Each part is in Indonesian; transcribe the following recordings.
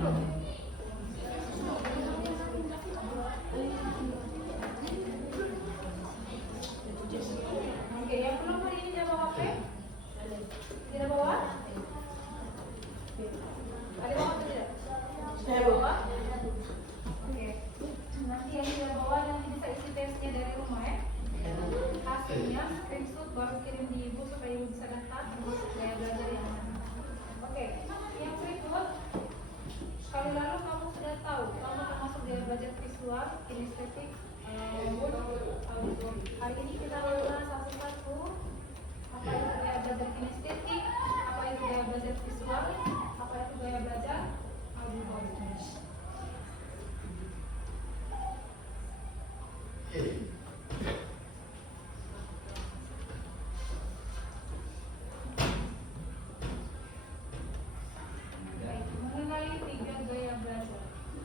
belum? Oke, yang belum hari ini dia bawa HP? Tidak bawa? Ada bawa atau tidak? Saya bawa. Oke. Nanti yang tidak bawa nanti bisa isi tesnya dari rumah ya. Hasilnya screenshot baru kirim di ibu supaya ibu bisa daftar terus saya belajar yang mana. Oke. Yang berikut, sekali lalu kamu sudah tahu kamu termasuk dia belajar visual, kinestetik, audio. Hari ini kita ulas satu-satu. Apa itu gaya belajar kinestetik, apa itu gaya belajar visual, apa itu gaya belajar audio. Baik, mengenai 3 gaya belajar.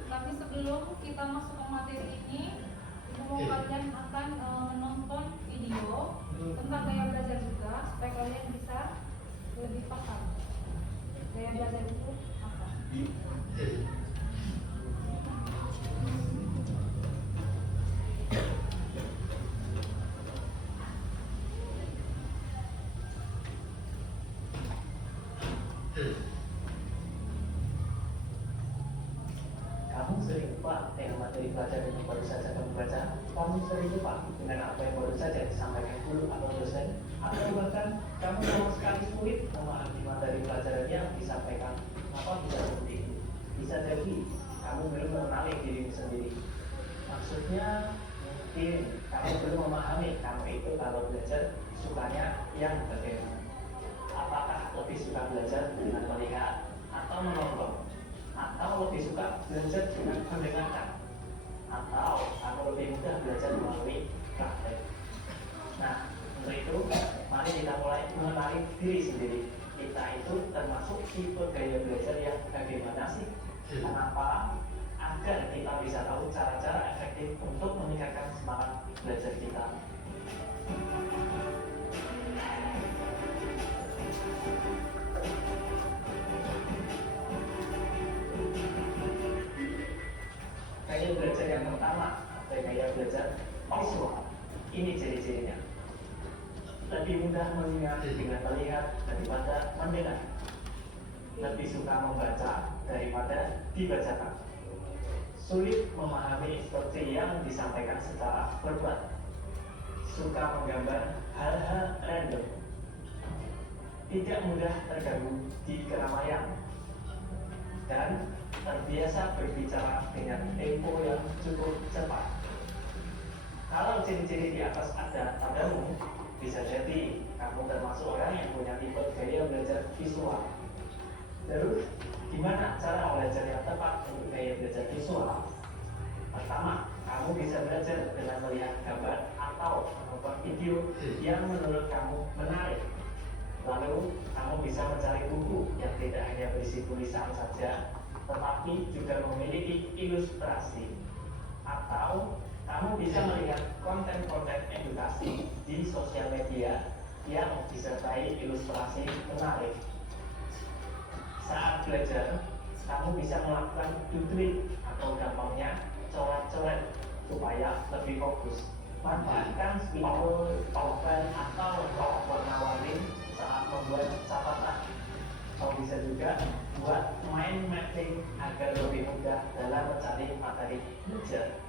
Tapi sebelum kita masuk ke materi ini, kalian akan menonton video tentang gaya belajar juga supaya kalian bisa lebih paham gaya belajar itu apa. Kamu sering lupa dengan materi pelajaran yang baru saja kamu baca. Kamu sering lupa dengan apa yang baru saja disampaikan guru atau dosen, atau bahkan kamu sama sekali sulit memahami materi pelajaran yang disampaikan. Apa bisa seperti itu? Bisa jadi kamu belum mengenali dirimu sendiri. Maksudnya mungkin kamu belum memahami kamu itu kalau belajar sukanya yang bagaimana. Apakah lebih suka belajar dengan melihat atau menonton? Atau lebih suka belajar dengan mendengarkan, atau kamu lebih mudah belajar melalui praktek. Nah, untuk itu, mari kita mulai mengenali diri sendiri. Kita itu termasuk tipe gaya belajar yang bagaimana sih? Kenapa? Agar kita bisa tahu cara-cara efektif untuk meningkatkan semangat belajar kita. Gaya belajar yang pertama, atau gaya belajar visual. Ini ciri-cirinya. Lebih mudah mengingat dengan melihat daripada mendengar. Lebih suka membaca daripada dibacakan. Sulit memahami instruksi yang disampaikan secara verbal. Suka menggambar hal-hal random. Tidak mudah terganggu di keramaian. Dan terbiasa berbicara dengan tempo yang cukup cepat. Kalau ciri-ciri di atas ada padamu, bisa jadi kamu termasuk orang yang punya tipe gaya belajar visual. Terus, gimana cara belajar yang tepat untuk gaya belajar visual? Pertama, kamu bisa belajar dengan melihat gambar atau menonton video yang menurut kamu menarik. Lalu, kamu bisa mencari buku yang tidak hanya berisi tulisan saja, tetapi juga memiliki ilustrasi. Atau kamu bisa melihat konten-konten edukasi di sosial media yang disertai ilustrasi menarik. Saat belajar, kamu bisa melakukan doodling atau gampangnya coret-coret supaya lebih fokus. Manfaatkan spidol, pulpen, atau warna-warni saat membuat catatan. Kamu bisa juga buat mind mapping agar lebih mudah dalam mencari materi belajar.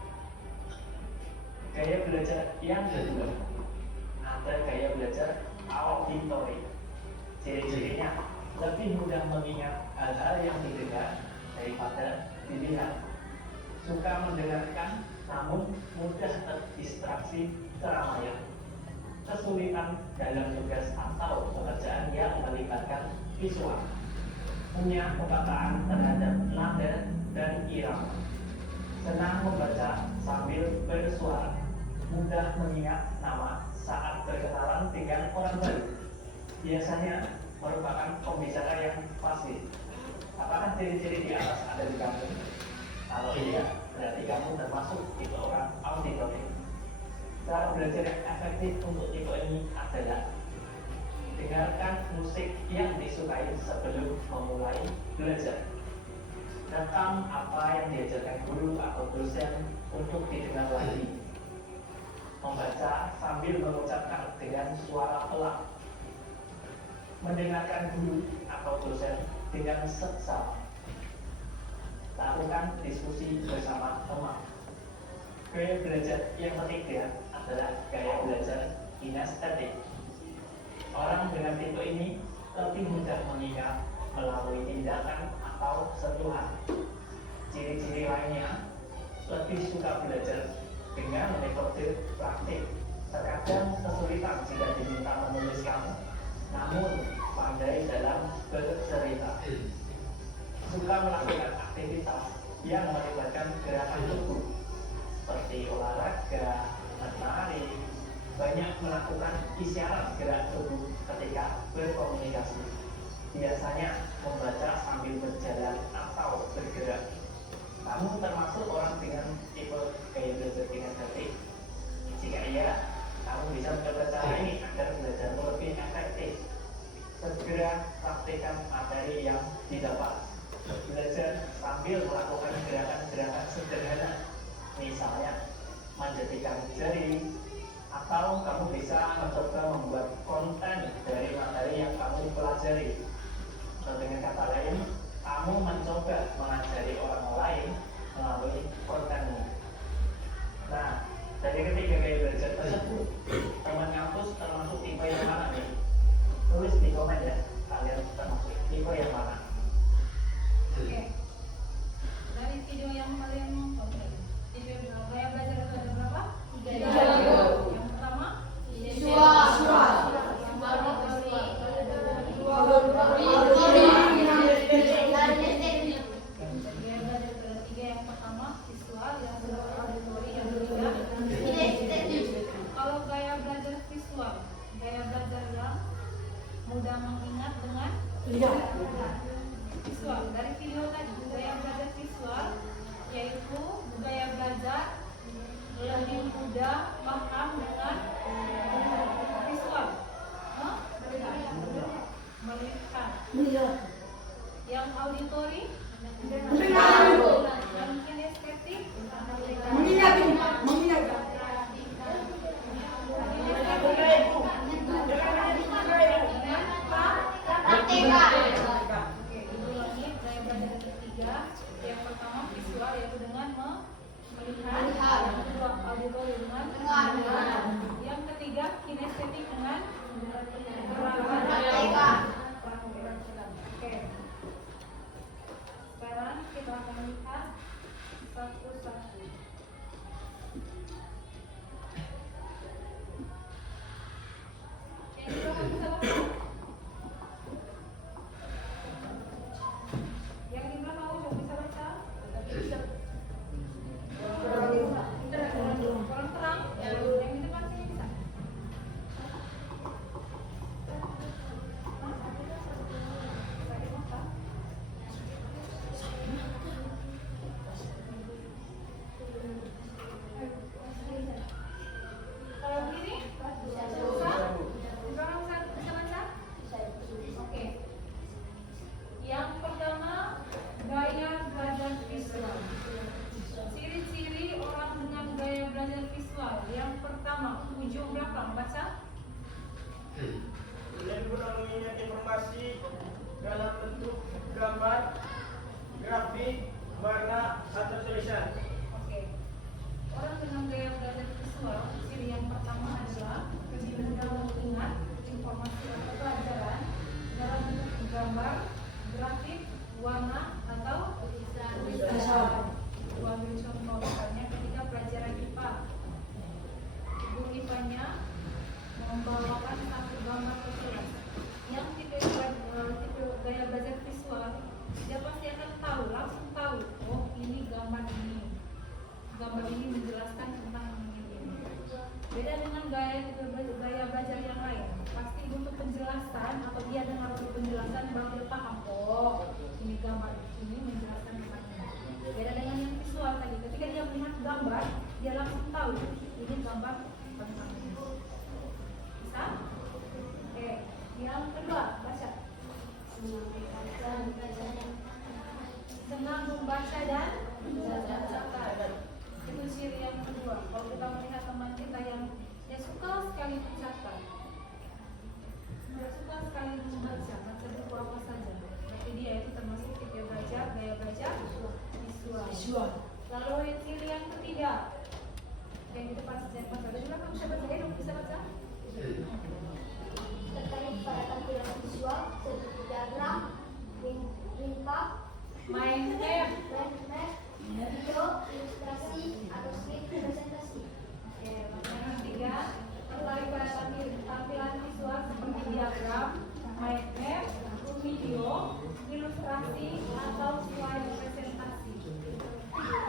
Gaya belajar yang kedua, ada gaya belajar auditory. Ciri-cirinya lebih mudah mengingat hal-hal yang didengar daripada dilihat. Suka mendengarkan, namun mudah terdistraksi keramaian. Kesulitan dalam tugas atau pekerjaan yang melibatkan visual. Punya kepekaan terhadap nada dan irama. Senang membaca sambil bersuara. Mudah mengingat nama saat berkenalan dengan orang baru. Biasanya merupakan pembicara yang fasih. Apakah ciri-ciri di atas ada di kamu? Kalau iya, berarti kamu termasuk tipe orang auditory. Cara belajar yang efektif untuk tipe ini adalah dengarkan musik yang disukai sebelum memulai belajar. Rekam apa yang diajarkan guru atau dosen untuk didengar lagi. Membaca sambil mengucapkan dengan suara pelan. Mendengarkan guru atau dosen dengan seksama. Lakukan diskusi bersama teman. Gaya belajar yang ketiga adalah gaya belajar kinestetik. Orang dengan tipe ini lebih mudah mengingat melalui tindakan atau sentuhan. Ciri-ciri lainnya, lebih suka belajar dengan metode praktik. Terkadang kesulitan jika diminta menuliskan, namun pandai dalam bercerita. Suka melakukan aktivitas yang melibatkan gerakan tubuh seperti olahraga, menari, banyak melakukan isyarat gerak tubuh ketika berkomunikasi. Biasanya membaca sambil berjalan atau bergerak. Kamu termasuk orang dengan tipe gaya belajar kinestetik? Jika iya, kamu bisa mencoba cara ini agar belajarmu lebih efektif. Segera praktikkan materi yang didapat. Belajar sambil melakukan gerakan-gerakan sederhana, misalnya menjadikan jari, atau kamu bisa mencoba membuat konten dari materi yang kamu pelajari. Atau dengan kata lain, kamu mencoba mengajari orang lain melalui kontenmu. Nah, dari ketiga gaya belajar tersebut, teman kampus termasuk tipe yang mana nih? Tulis di komen ya, kalian termasuk tipe yang mana? Oke. Dari video yang kalian nonton, video gaya belajar itu ada berapa? 3. Yang pertama, Visual. Gaya belajar itu ada 3. Yang pertama visual, yang kedua auditori, yang ketiga kinestetik. Kalau gaya belajar visual, gaya belajar yang mudah mengingat dengan visual. Dari video tadi, gaya belajar visual yaitu gaya belajar lebih mudah paham dengan visual. Melihat. Yang auditori, yang kinestetik, Oke, itu lagi gaya belajar ketiga. Yang pertama visual yaitu dengan melihat, yang kedua auditori dengan mendengar, yang ketiga kinestetik dengan gerakan. Oke. Sekarang kita akan lihat satu-satu. Yang kedua kamu bisa baca? Yang di belakang kamu bisa baca? Kurang terang? Yang di depan sini bisa? Kalau begini? Bisa? Kurang bisa baca? Oke. Yang pertama, gaya belajar visual. Ciri-ciri orang dengan gaya belajar visual. Yang pertama, ujung belakang baca. Lebih mudah mengingat informasi dalam bentuk gambar, grafik, warna, atau tulisan. Oke. Orang dengan gaya belajar visual, ciri yang pertama adalah lebih mudah mengingat informasi atau pelajaran dalam bentuk gambar, grafik, warna, atau tulisan. Ambil contoh misalnya ketika pelajaran IPA, guru IPA-nya membawakan satu gambar kelas. Yang tipe gaya belajar visual, dia pasti akan tahu, langsung tahu, oh ini gambar ini. Gambar ini menjelaskan tentang ini. Beda dengan gaya belajar yang lain, pasti butuh penjelasan atau dia dengar penjelasan baru dia paham. Oh, ini gambar ini menjelaskan tentang ini. Beda dengan yang visual tadi, ketika dia melihat gambar, dia langsung tahu ini gambar tentang ini. Bisa? Oke, yang kedua baca. Bisa dengan membaca dan mencatat. Itu ciri yang kedua. Kalau kita melihat teman kita yang suka sekali mencatat, dia suka sekali membaca, baca buku apa saja, berarti dia itu termasuk tipe gaya belajar visual. Lalu yang ciri yang ketiga, yang itu pas dan pas ada juga kamu bisa baca, bisa baca? Terkait pada tampilan visual seperti diagram, ringkap, Mind map, video, ilustrasi, atau slide presentasi. Oke, yang ketiga, tertarik pada tampilan visual seperti diagram, mind map, video, ilustrasi, atau slide presentasi. Itu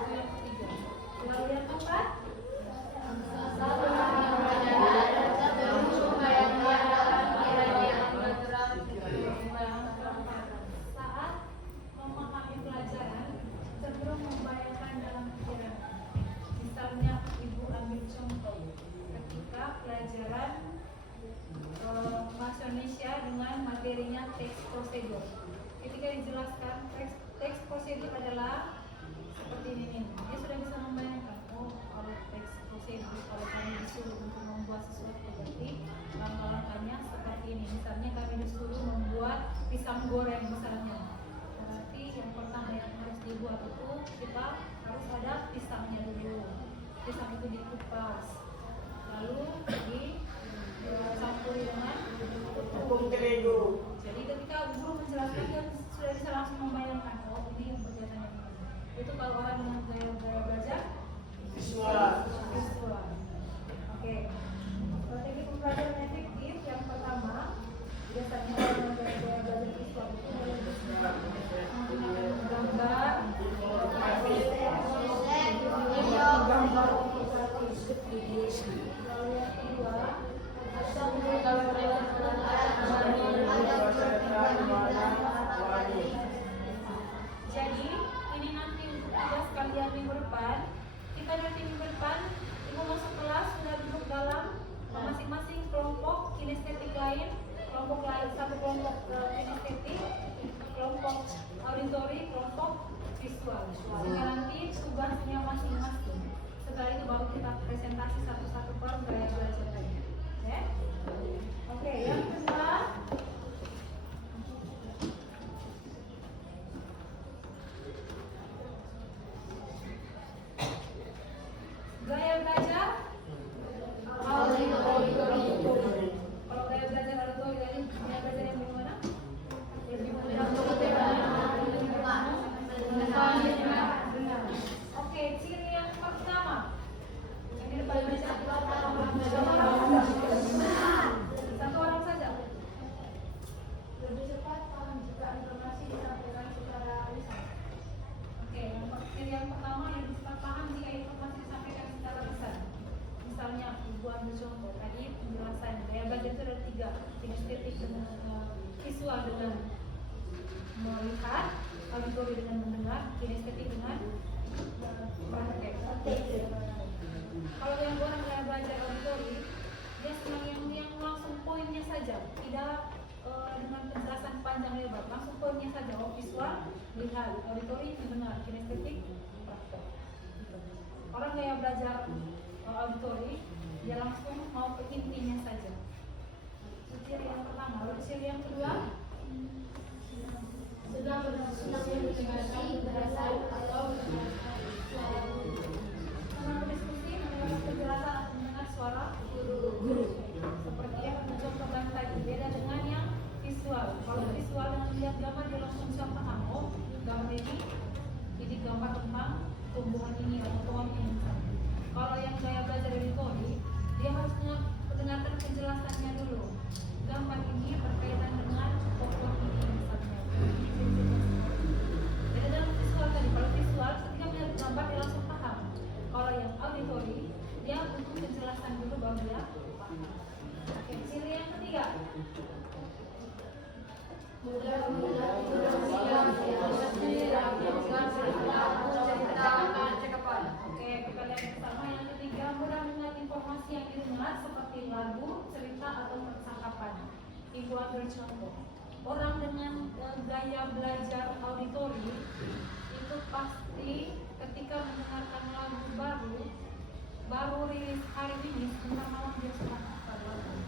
yang ketiga. Lalu yang keempat, saat memahami pelajaran cenderung membayangkan dalam pikiran. Misalnya ibu ambil contoh ketika pelajaran bahasa Indonesia dengan materinya teks prosedur. Ketika dijelaskan teks prosedur adalah seperti ini, dia sudah bisa membayangkan. Oh, kalau teks prosedur, kalau kami disuruh untuk membuat sesuatu berarti langkah-langkahnya seperti ini. Misalnya kami disuruh membuat pisang goreng misalnya. Berarti yang pertama yang harus dibuat itu kita harus ada pisangnya dulu. Pisang itu dikupas, lalu dicampuri dengan Tepung terigu. jadi ketika guru menjelaskan dia sudah bisa langsung membayangkan, oh ini kegiatannya ini. Itu kalau orang dengan gaya belajar Visual. Oke. Strategi pembelajaran efektif yang pertama, biasanya orang dengan gaya belajar visual itu menggunakan gambar, lalu yang kedua, jadi ini nanti untuk tugas kalian minggu depan. Kita nanti minggu depan ibu masuk kelas sudah duduk dalam masing-masing kelompok kinestetik lain, kelompok lain satu kelompok kinestetik, kelompok auditori, kelompok visual. Sehingga nanti tugasnya masing-masing. Setelah itu baru kita presentasi satu-satu per gaya belajar tadi. Oke, yang kedua. Gaya belajar auditori. Kalau gaya belajar auditori tadi, gaya belajar yang bagaimana? Dengar. Oke, ciri yang pertama. Yang di depan baca. Satu orang saja. Lebih cepat paham jika informasi disampaikan secara lisan. Oke, ciri yang pertama yang bisa paham jika informasi disampaikan secara lisan. Misalnya, ibu ambil contoh tadi penjelasan gaya belajar itu ada 3, kinestetik dengan visual dengan melihat, auditori dengan mendengar, kinestetik dengan praktek. Kalau yang orang gaya belajar auditori, dia senang yang langsung poinnya saja, tidak dengan penjelasan panjang lebar, langsung poinnya saja. Oh, visual, lihat, auditori, mendengar, kinestetik, praktek. Orang gaya belajar auditori, dia langsung mau ke intinya saja. Itu ciri yang pertama. Lalu ciri yang kedua, Sedang berdiskusi berasal atau senang berdiskusi, mendengar penjelasan atau mendengar suara guru. Seperti yang mencontohkan tadi, beda dengan yang visual. Kalau visual dengan melihat gambar dia langsung bisa paham. Oh, gambar ini gambar tentang tumbuhan ini atau pohon ini. Kalau yang gaya belajar auditori, dia harus mendengarkan penjelasannya dulu. Gambar ini berkaitan dengan pohon ini misalnya. Jadi dalam visual tadi, kalau visual ketika melihat gambar dia langsung paham. Kalau yang auditori, dia butuh penjelasan dulu baru dia paham. Oke, ciri yang ketiga. mudah informasi yang Oke, kita lihat bersama yang ketiga, mudah mengingat informasi yang didengar seperti lagu, cerita atau percakapan. Ibu ambil contoh. Orang dengan gaya belajar auditori itu ketika mendengarkan lagu baru rilis hari ini sebentar malam dia sudah hafal lagu.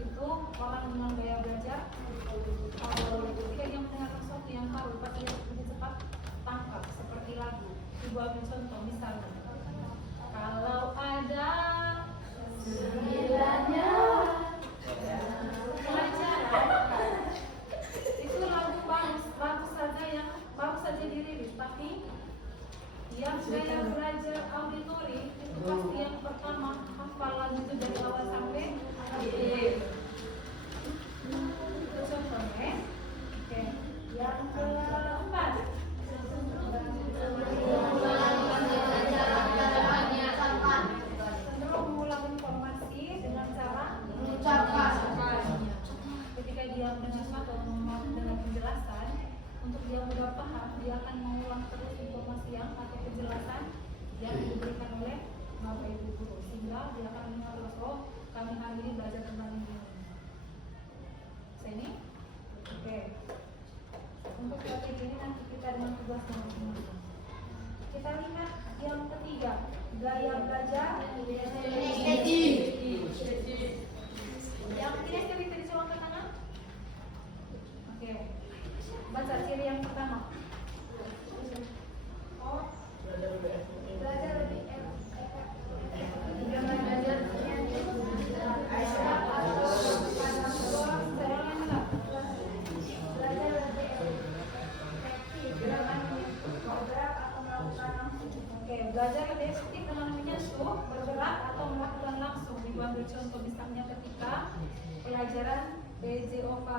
Itu orang dengan gaya belajar. Kalau ketika dia mendengarkan sesuatu yang baru, pasti dia lebih cepat tangkap seperti lagu. Ibu ambil contoh misalnya, kalau ada sembilannya pelajaran, itu lagu baru saja dirilis, tapi yang gaya belajar auditori itu pasti yang pertama hafal lagu itu dari awal sampai akhir. Itu contohnya. Oke. Yang keempat, cenderung mengulang informasi dengan cara mengucapkan. Ketika dia mendengar sesuatu atau mendengar penjelasan, untuk dia mudah paham, dia akan mengulang terus informasi yang atau penjelasan yang diberikan oleh bapak ibu guru, sehingga dia akan mendengar terus, oh kami hari ini belajar tentang ini. Sini, oke. Untuk strategi ini nanti kita dengan tugas masing-masing. Kita lihat yang ketiga, gaya belajar kinestetik. Yang kinestetik tadi coba ke kanan. Oke. Baca ciri yang pertama. Oh, Belajar lebih belajar lebih efektif dengan menyentuh, bergerak atau melakukan langsung. Ibu ambil contoh misalnya ketika pelajaran BJOK.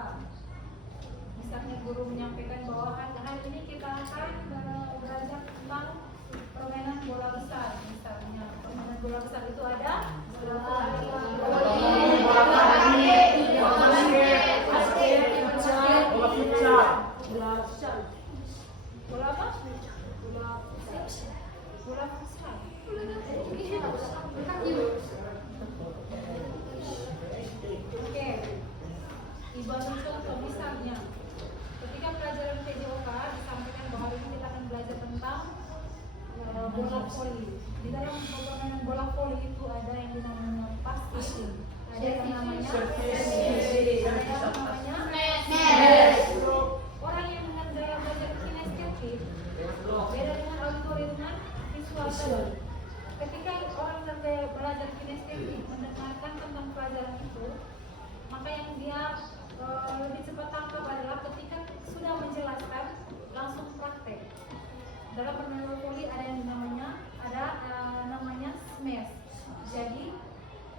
Misalnya guru menyampaikan bahwa hari ini kita akan belajar tentang permainan bola besar. Misalnya permainan bola besar itu ada bola apa? Bola futsal. Oke. Ibu ambil contoh misalnya ketika pelajaran PJOK disampaikan bahwa hari ini kita akan belajar tentang bola voli. Di dalam permainan bola voli itu ada yang dinamanya passing, ada yang namanya orang yang dengan gaya belajar kinestetik beda dengan auditori dengan visual tadi. Ketika orang dengan gaya belajar kinestetik mendengarkan tentang pelajaran itu, maka yang dia lebih cepat tangkap adalah ketika sudah menjelaskan langsung praktek. Dalam permainan voli ada yang namanya smash. Jadi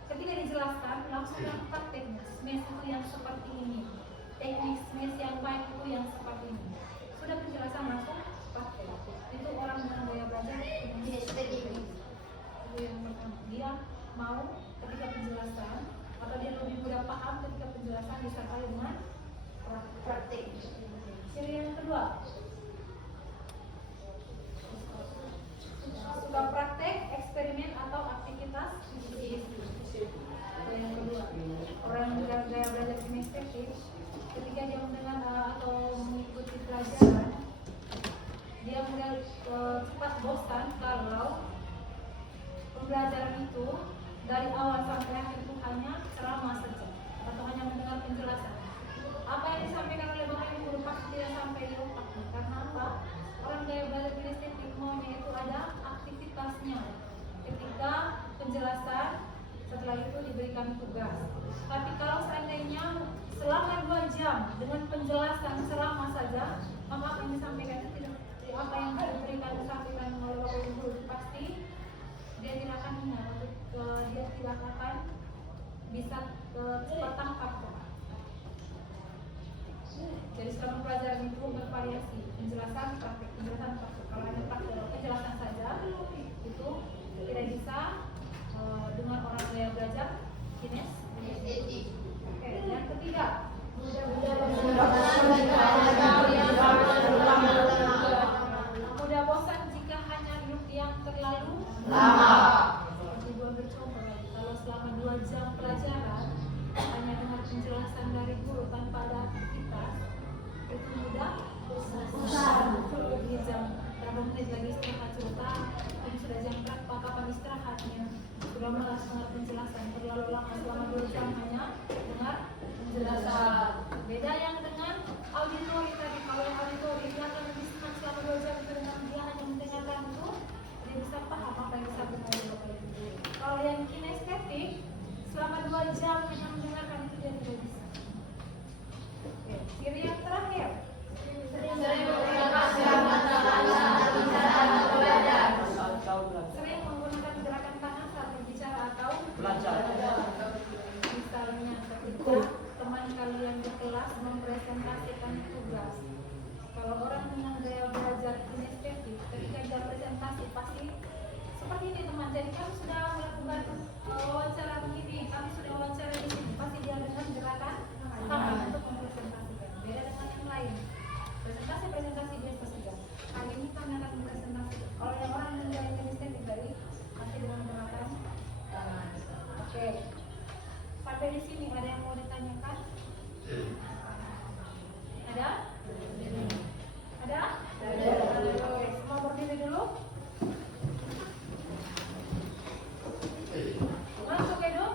ketika dijelaskan langsung prakteknya. Smash itu yang seperti ini. Teknik smash yang baik itu yang seperti ini. Sudah penjelasan langsung praktek. Itu orang dengan gaya belajar kinestetik. Itu yang pertama. Dia mau ketika penjelasan atau dia lebih mudah paham ketika penjelasan disertai dengan praktik. Ciri yang kedua, suka praktek, eksperimen atau aktivitas fisik. Yang kedua, orang yang gaya belajar kinestetik ketika dia mendengar atau mengikuti pelajaran, dia mudah cepat bosan kalau pembelajaran itu dari awal sampai akhir itu hanya ceramah saja atau hanya mendengar penjelasan. Apa yang disampaikan oleh bapak ibu guru pasti tidak sampai di otaknya. Karena apa? Orang gaya belajar kinestetik maunya itu ada aktivitasnya. Ketika penjelasan, setelah itu diberikan tugas. Tapi kalau seandainya selama 2 jam dengan penjelasan ceramah saja, maka apa yang disampaikan itu tidak, apa yang diberikan disampaikan oleh bapak ibu guru pasti dia tidak akan ingat, dia tidak akan bisa cepat tangkap. Jadi selama pelajaran itu bervariasi, penjelasan praktek. Kalau hanya penjelasan saja itu tidak bisa dengan orang gaya belajar kinestetik. Oke, yang ketiga, mudah bosan jika hanya duduk yang terlalu lama. Ibu bercontoh, kalau selama 2 jam pelajaran hanya dengar penjelasan dari guru tanpa ada aktivitas, itu mudah bosan. 2 jam, berapa menit lagi? istirahatnya. Sudah malas dengar penjelasan, terlalu lama selama 2 jam hanya dengar penjelasan. Beda yang dengan auditori tadi. Kalau yang auditori dia akan lebih senang selama 2 jam itu dengan dia hanya mendengarkan itu, dia bisa paham apa yang disampaikan oleh Bapak Ibu. Kalau yang kinestetik selama 2 jam hanya mendengarkan itu dia tidak bisa. Oke, ciri yang terakhir. Sering berterima kasih atas bicara atau belajar. Sering menggunakan gerakan tangan saat berbicara atau Belajar. Misalnya ketika teman kalian di kelas mempresentasikan tugas. Kalau orang dengan gaya belajar kinestetik, ketika dia presentasi pasti seperti ini teman. Jadi kami sudah melakukan wawancara begini, kami sudah wawancara di sini. Pasti dia dengan gerakan tangan untuk mempresentasikan. Beda dengan yang lain. Presentasi dia pasti kan. Kali ini kami akan mempresentasi. Kalau yang orang dengan gaya kinestetik tadi pasti dengan gerakan tangan. Oke. Sampai di sini ada yang mau ditanyakan? Ada? Ada? Oke, semua berdiri dulu. Masuk Edo.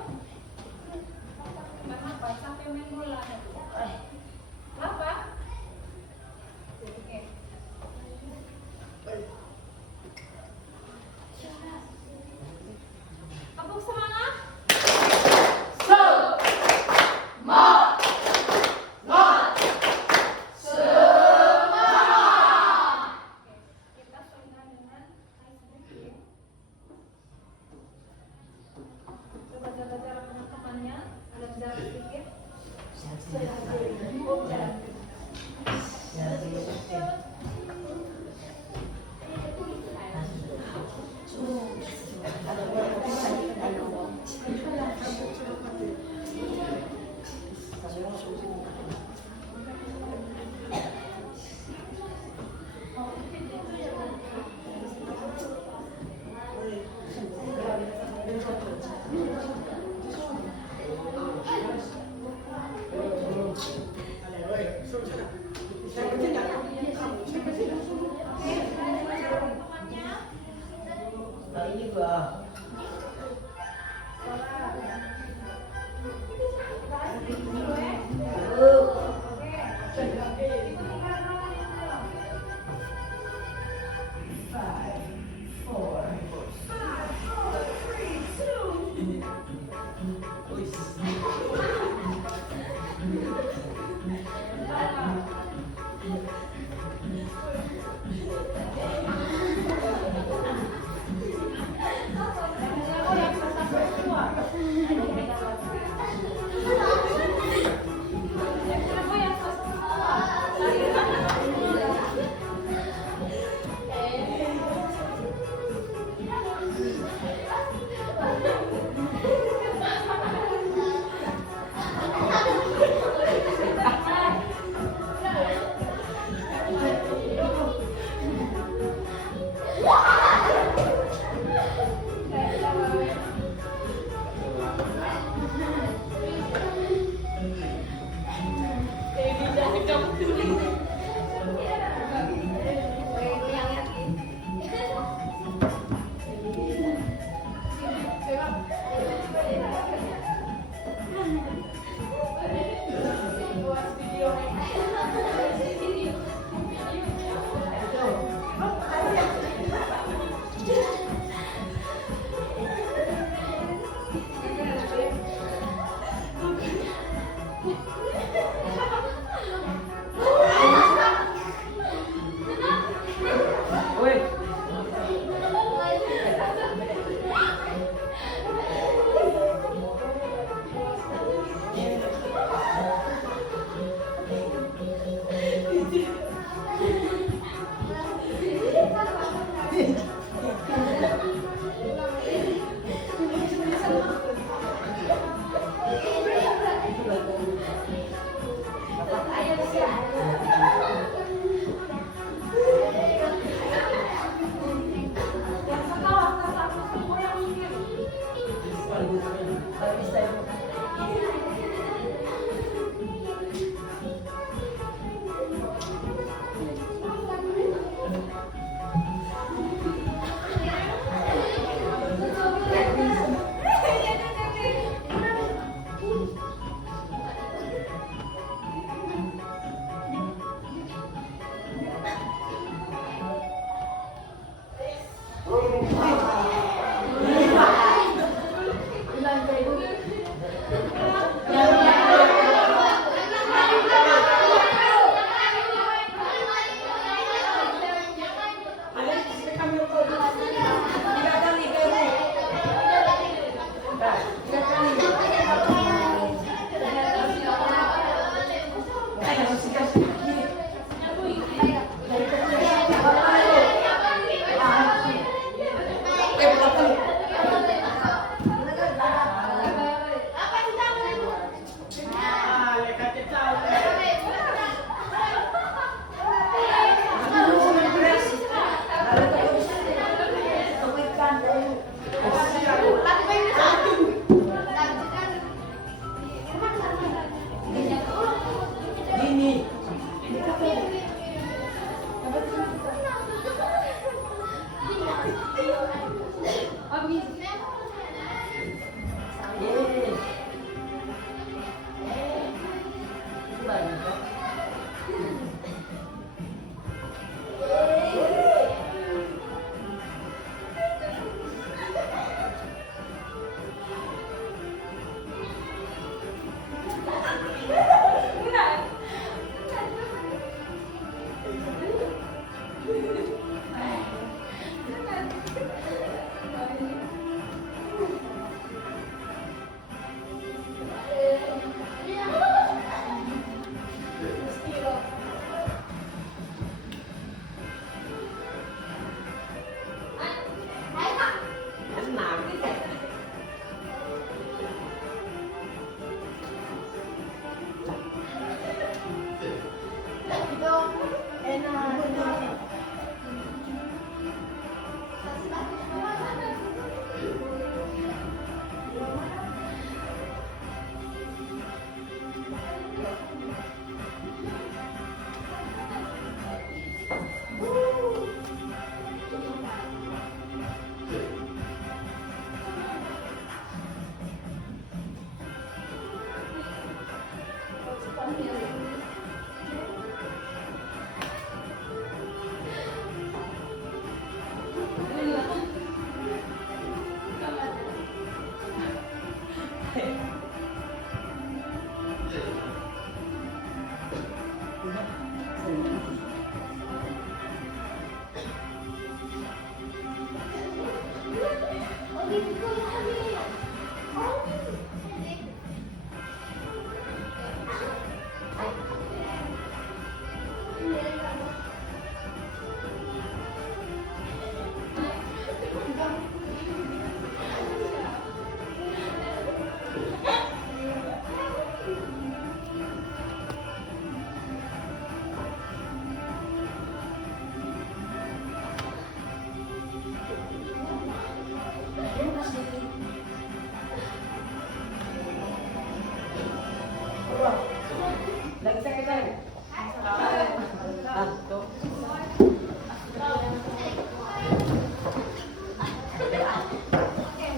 Oke,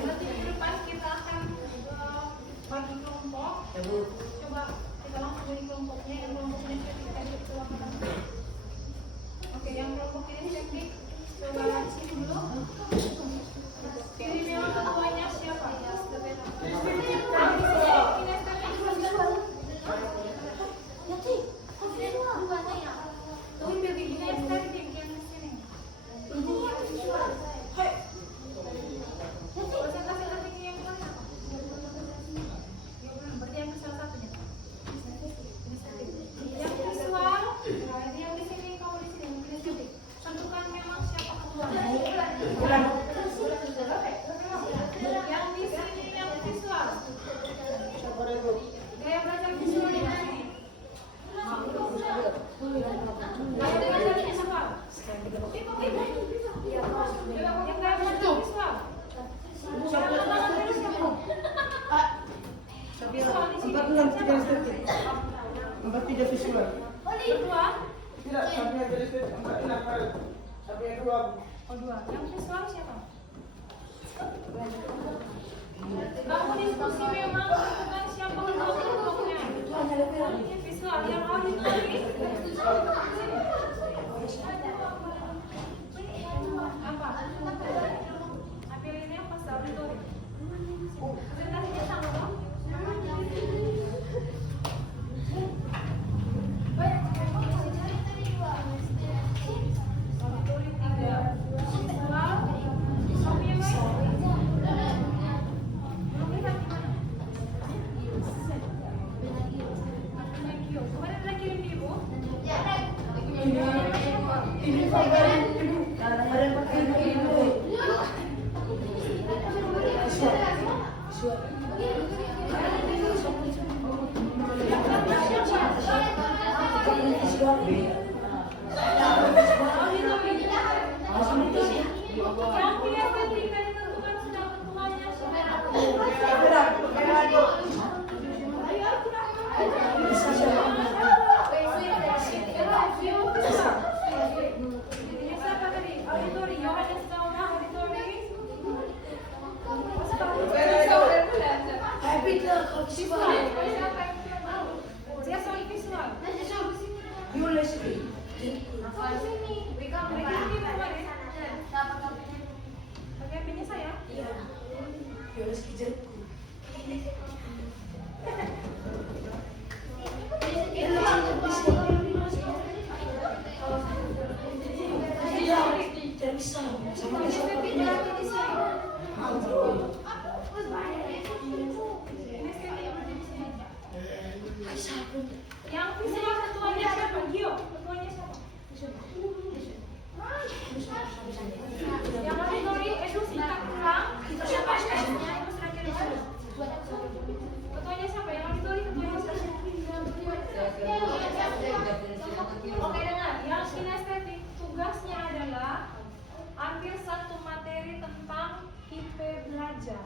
berarti di depan kita akan bagi kelompok. Coba kita langsung dari kelompoknya. Yang kelompoknya kita coba kita. Oke, yang kelompok kinestetik coba sini dulu. Pilih memang ketuanya siapa? Gaya belajar visual di mana? Gaya belajar visual. Yang gaya belajar visual. Visual di sini. Empat tiga visual. Kedua. Tidak, sampai yang dari sini empat enam. Sampai yang dua. Oh, dua. Yang visual siapa? Kamu diskusi memang bukan siapa kelompoknya. Visual yang auditory. Apa? Pilihnya pas auditory. Presentasinya sama dong. Auditory 3. Visual. Kopi yang baik. Kemarin ada kirim di ibu? Ini pakai ibu. Ada pakai ibu. Yang pilihan ketika ditentukan sudah ketuanya siapa tadi? Auditori, Yohanes Tauna, auditori. Visual. Dia soal visual. Pakai pinnya saya? Yang visual ketuanya siapa? Gio, ketuanya siapa? Yang auditori, Edu singkat ulang. Siapa S-nya? Terus terakhir ketuanya siapa? Yang auditori, ketuanya siapa? Oke, dengar. Yang kinestetik, tugasnya adalah ambil satu materi tentang IP belajar.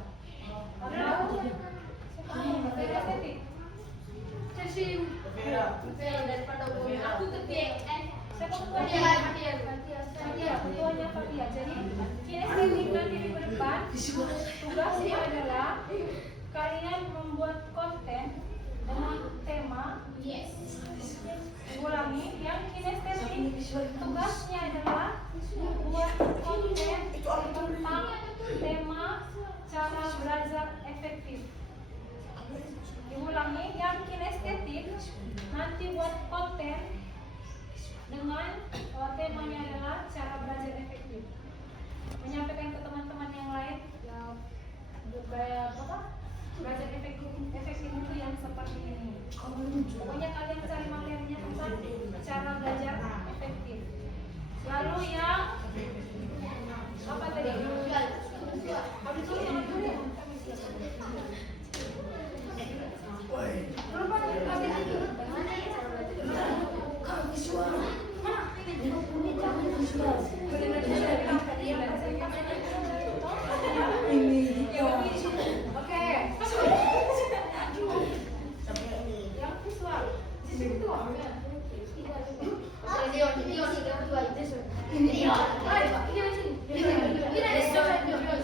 Kinestetik. Siapa ketuanya? Ketuanya Fatia. Jadi kinestetik nanti minggu depan tugasnya adalah kalian membuat konten dengan tema. Ulangi, yang kinestetik tugasnya adalah membuat konten tentang tema cara belajar efektif. Diulangi, yang kinestetik nanti buat konten dengan temanya adalah cara belajar efektif. Menyampaikan ke teman-teman yang lain Apa tadi? Habis itu jangan dulu. Berapa habis itu? Oke. Yang visual. Itu.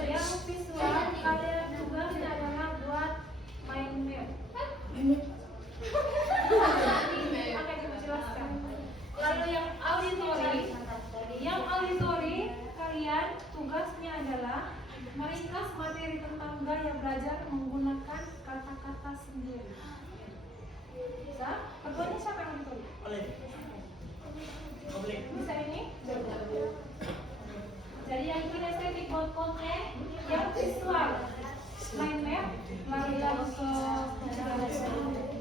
Yang visual kalian tugasnya adalah buat main map. Akan ibu jelaskan. Lalu yang auditory kalian tugasnya adalah meringkas materi tentang gaya belajar menggunakan kata-kata sendiri. Bisa? Ketuanya siapa yang auditory? Bisa ini? Jadi yang kinestetik outputnya yang visual mind map, lalu yang ke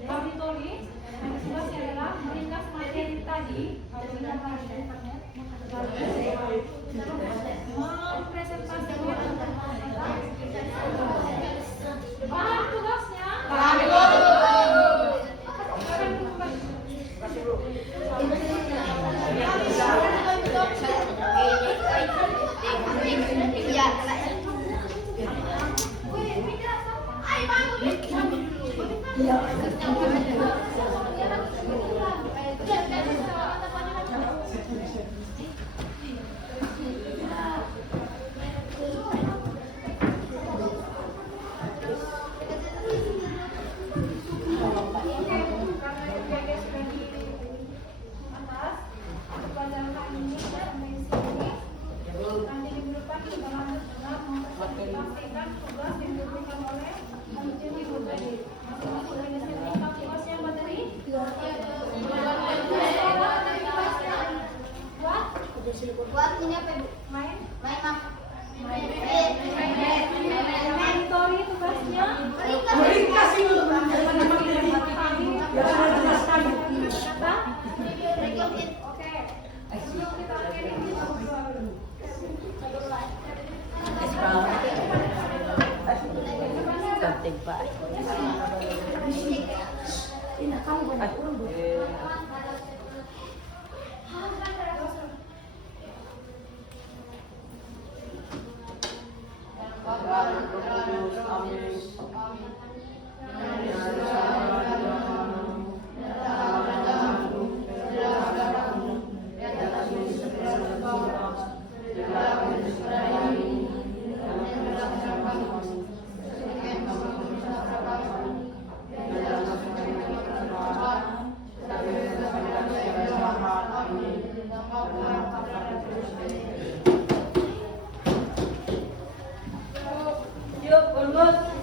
auditory, yang tugasnya adalah meringkas materi tadi, mempresentasikan paham tugasnya? Buat ini apa ibu? Main Main story tugasnya Meringkas itu. oke. Sebelum kita akhiri kita berdoa dulu. Cantik Pak. Ini kamu banyak urut. Yuk, ulus.